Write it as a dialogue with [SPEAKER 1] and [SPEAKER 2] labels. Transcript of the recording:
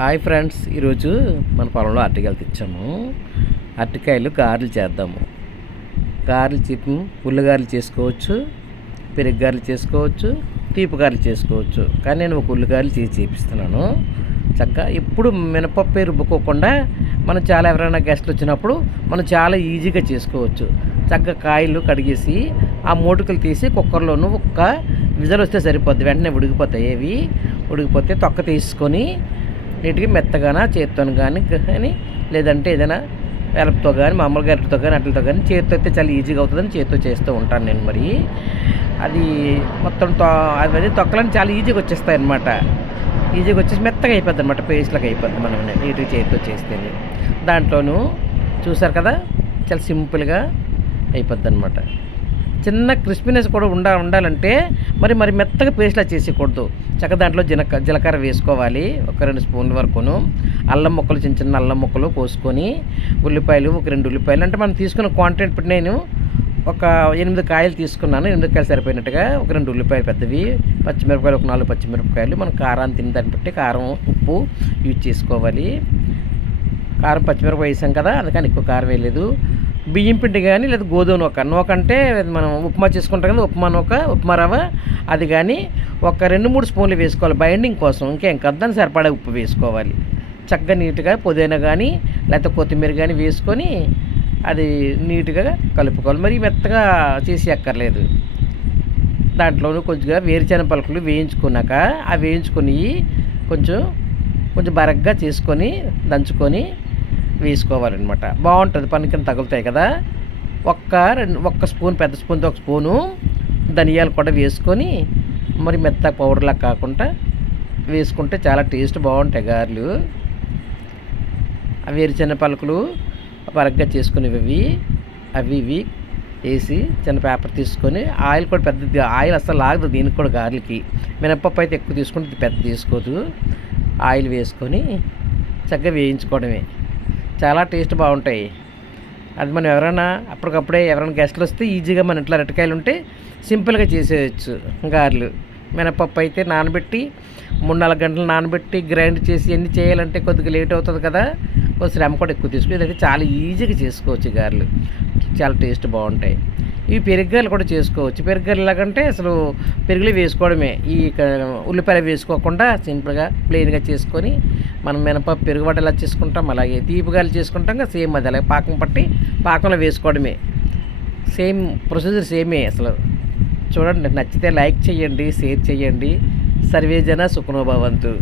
[SPEAKER 1] Hi friends ఈరోజు మన పొలంలో అరటికాయలు తెచ్చాము. అరటికాయలు గారెలు చేద్దాము. గారెలు చికెన్ ఉల్లిగారెలు చేసుకోవచ్చు పెరుగు గారెలు చేసుకోవచ్చు తీపి గారెలు చేసుకోవచ్చు. కానీ నేను ఒక ఉల్లిగారెలు చేసి చేపిస్తున్నాను. చక్కగా ఎప్పుడు మినపప్పు రుబ్బుకోకుండా మనం చాలా ఎవరైనా గెస్ట్లు వచ్చినప్పుడు మనం చాలా ఈజీగా చేసుకోవచ్చు. చక్కగా కాయలు కడిగేసి ఆ మూటుకలు తీసి కుక్కర్లోనూ ఒక్క విజలు వస్తే సరిపోద్ది. వెంటనే ఉడికిపోతాయి అవి ఉడికిపోతే తొక్క తీసుకొని నీట్గా మెత్తగానా చేత్తోని కానీ కానీ లేదంటే ఏదైనా వెలపతో కానీ మామూలు గరిటతో కానీ అట్లతో కానీ చేతితో అయితే చాలా ఈజీగా అవుతుందని చేతితో చేస్తూ ఉంటాను నేను మరి. అది మొత్తం తొ అవన్నీ తొక్కలని చాలా ఈజీగా వచ్చేస్తాయి అన్నమాట ఈజీగా వచ్చేసి మెత్తగా అయిపోద్ది అనమాట పేస్ట్లకు అయిపోద్ది మనం నీట్గా చేతితో చేస్తేనే. దాంట్లోనూ చూసారు కదా చాలా సింపుల్గా అయిపోద్ది అనమాట చిన్న క్రిస్పీనెస్ కూడా ఉండ ఉండాలంటే మరి మరి మెత్తగా పేస్ట్లా చేసేయకూడదు. చక్క దాంట్లో జీలక జీలకర్ర వేసుకోవాలి ఒక రెండు స్పూన్ల వరకును. అల్లం ముక్కలు చిన్న చిన్న అల్లం ముక్కలు కోసుకొని ఉల్లిపాయలు ఒక రెండు ఉల్లిపాయలు. అంటే మనం తీసుకున్న క్వాంటిటీ ఇప్పుడు నేను ఒక ఎనిమిది కాయలు తీసుకున్నాను. ఎనిమిది కాయలు సరిపోయినట్టుగా ఒక రెండు ఉల్లిపాయలు పెద్దవి పచ్చిమిరపకాయలు ఒక నాలుగు పచ్చిమిరపకాయలు. మనం కారాన్ని తిన్న దాన్ని బట్టి కారం ఉప్పు యూజ్ చేసుకోవాలి. కారం పచ్చిమిరపకాయ వేసాం కదా అందుకని ఎక్కువ కారం వేయలేదు. బియ్యం పిండి కానీ లేదా గోధుమ నూక. నూక అంటే మనం ఉప్మా చేసుకుంటాం కదా ఉప్మా నూక ఉప్మా రవ్వ అది కానీ ఒక రెండు మూడు స్పూన్లు వేసుకోవాలి బైండింగ్ కోసం. ఇంకేం కద్దని సరిపడా ఉప్పు వేసుకోవాలి. చక్కగా నీట్గా పుదీనా కానీ లేకపోతే కొత్తిమీర కానీ వేసుకొని అది నీట్గా కలుపుకోవాలి. మరి మెత్తగా చేసి ఎక్కర్లేదు దాంట్లోనూ కొద్దిగా వేరుచెన పలుకులు వేయించుకున్నాక ఆ వేయించుకొని కొంచెం కొంచెం బరగ్గా చేసుకొని దంచుకొని వేసుకోవాలన్నమాట. బాగుంటుంది పనికి తగులుతాయి కదా. ఒక్క రెండు ఒక్క స్పూన్ పెద్ద స్పూన్తో ఒక స్పూను ధనియాలు కూడా వేసుకొని మరి మెత్త పౌడర్లా కాకుండా వేసుకుంటే చాలా టేస్ట్ బాగుంటాయి గారెలు. అవి వేరుచెన్న పలుకులు బరగ్గా చేసుకునేవి అవి అవి ఇవి వేసి చిన్న పేపర్ తీసుకొని ఆయిల్ కూడా పెద్ద ఆయిల్ అసలు లాగదు దీనికి కూడా గారెలకి. మినపప్పు అయితే ఎక్కువ తీసుకుంటే పెద్ద తీసుకోదు. ఆయిల్ వేసుకొని చక్కగా వేయించుకోవడమే. చాలా టేస్ట్ బాగుంటాయి. అది మనం ఎవరైనా అప్పటికప్పుడే ఎవరైనా గెస్ట్లు వస్తే ఈజీగా మన ఇంట్లో అరటికాయలు ఉంటే సింపుల్గా చేసేయచ్చు. గారెలు మినపప్పు అయితే నానబెట్టి మూడు నాలుగు గంటలు నానబెట్టి గ్రైండ్ చేసి ఎన్ని చేయాలంటే కొద్దిగా లేట్ అవుతుంది కదా కొద్ది శ్రమ కూడా ఎక్కువ తీసుకుని ఇదైతే చాలా ఈజీగా చేసుకోవచ్చు గారెలు. చాలా టేస్ట్ బాగుంటాయి. ఇవి పెరుగలు కూడా చేసుకోవచ్చు. పెరుగలు ఎలాగంటే అసలు పెరుగులు వేసుకోవడమే. ఈ ఉల్లిపాయలు వేసుకోకుండా సింపుల్గా ప్లెయిన్గా చేసుకొని మనం మినపప్పు పెరుగుబడి ఎలా చేసుకుంటాం అలాగే తీపిగాలు చేసుకుంటాం సేమ్ అది. అలాగే పాకం పట్టి పాకంలో వేసుకోవడమే. సేమ్ ప్రొసీజర్ సేమే అసలు. చూడండి నచ్చితే లైక్ చేయండి షేర్ చేయండి. సర్వేజన సుఖనోభవంతు.